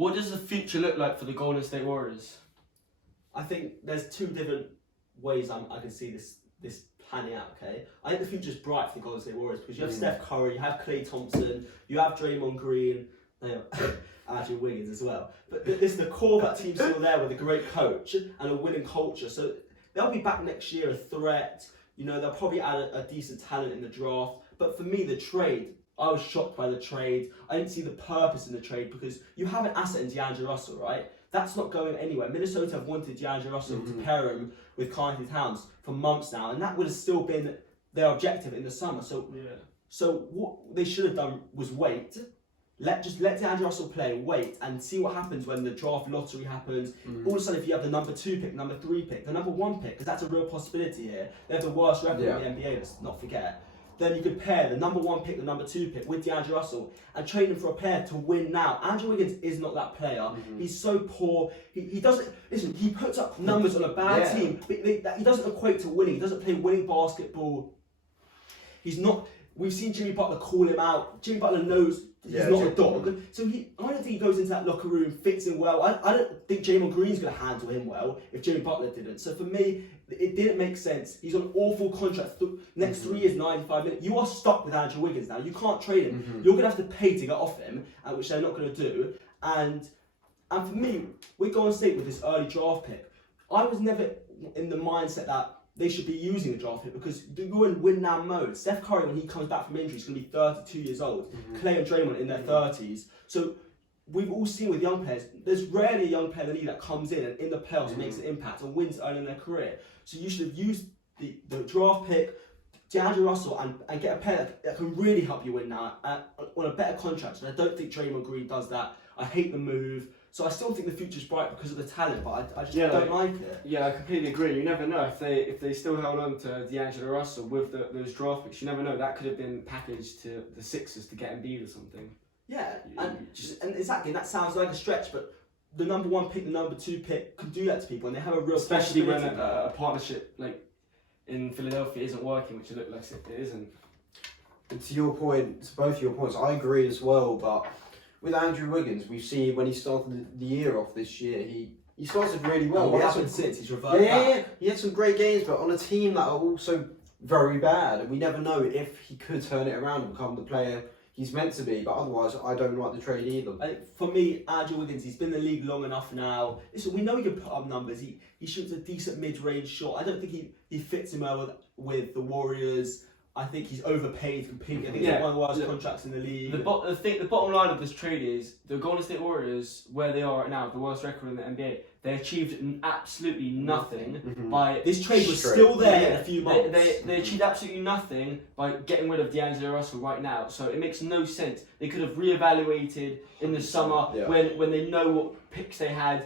What does the future look like for the Golden State Warriors? I think there's two different ways I can see this panning out. Okay, I think the future's bright for the Golden State Warriors because you have Steph Curry, you have Klay Thompson, you have Draymond Green, Andrew Wiggins as well. But the core of that team's still there with a great coach and a winning culture. So they'll be back next year a threat. You know, they'll probably add a decent talent in the draft. But for me, the trade, I was shocked by the trade. I didn't see the purpose in the trade because you have an asset in D'Angelo Russell, right? That's not going anywhere. Minnesota have wanted D'Angelo Russell to pair him with Karl-Anthony Towns for months now, and that would have still been their objective in the summer. So what they should have done was wait. Let D'Angelo Russell play, wait, and see what happens when the draft lottery happens. All of a sudden, if you have the number 2 pick, number 3 pick, the number 1 pick, because that's a real possibility here. They have the worst record in the NBA, let's not forget. Then you could pair the number 1 pick, the number 2 pick with D'Angelo Russell and trade him for a pair to win now. Andrew Wiggins is not that player. He's so poor. He doesn't, listen, he puts up numbers on a bad team, but he doesn't equate to winning. He doesn't play winning basketball. He's not, we've seen Jimmy Butler call him out. Jimmy Butler knows he's not a dog. So I don't think he goes into that locker room, fits in well. I don't think Draymond Green's going to handle him well if Jimmy Butler didn't. So for me, it didn't make sense. He's on an awful contract. Next 3 years, 95 million. You are stuck with Andrew Wiggins now. You can't trade him. You're going to have to pay to get off him, which they're not going to do. And for me, we're Golden State with this early draft pick. I was never in the mindset that they should be using a draft pick because you're in win now mode. Steph Curry, when he comes back from injury, is going to be 32 years old. Klay and Draymond in their 30s. So we've all seen with young players, there's rarely a young player in the league that comes in and in the playoffs makes an impact and wins early in their career. So you should have used the draft pick, D'Angelo Russell, and get a player that can really help you win now on a better contract. And I don't think Draymond Green does that. I hate the move. So I still think the future's bright because of the talent, but I just don't like it. Yeah, I completely agree. You never know if they still held on to D'Angelo Russell with those draft picks. You never know. That could have been packaged to the Sixers to get Embiid or something. Yeah, and exactly, that sounds like a stretch, but the number 1 pick, the number 2 pick can do that to people, and they have a real especially when a partnership like in Philadelphia isn't working, which it looks like it isn't. And to your point, to both your points, I agree as well. But with Andrew Wiggins, we've seen when he started the year off this year, he started really well. What happened since he's reverted back? Yeah, he had some great games, but on a team that are also very bad, and we never know if he could turn it around and become the player he's meant to be. But otherwise, I don't like the trade either. For me, Andrew Wiggins, he's been in the league long enough now. Listen, we know he can put up numbers. He shoots a decent mid-range shot. I don't think he fits in well with the Warriors. I think he's overpaid completely. I think he's one of the worst contracts in the league. The bottom line of this trade is the Golden State Warriors, where they are right now, the worst record in the NBA. They achieved absolutely nothing by this trade was still there in a few months. They achieved absolutely nothing by getting rid of D'Angelo Russell right now. So it makes no sense. They could have reevaluated in the summer when they know what picks they had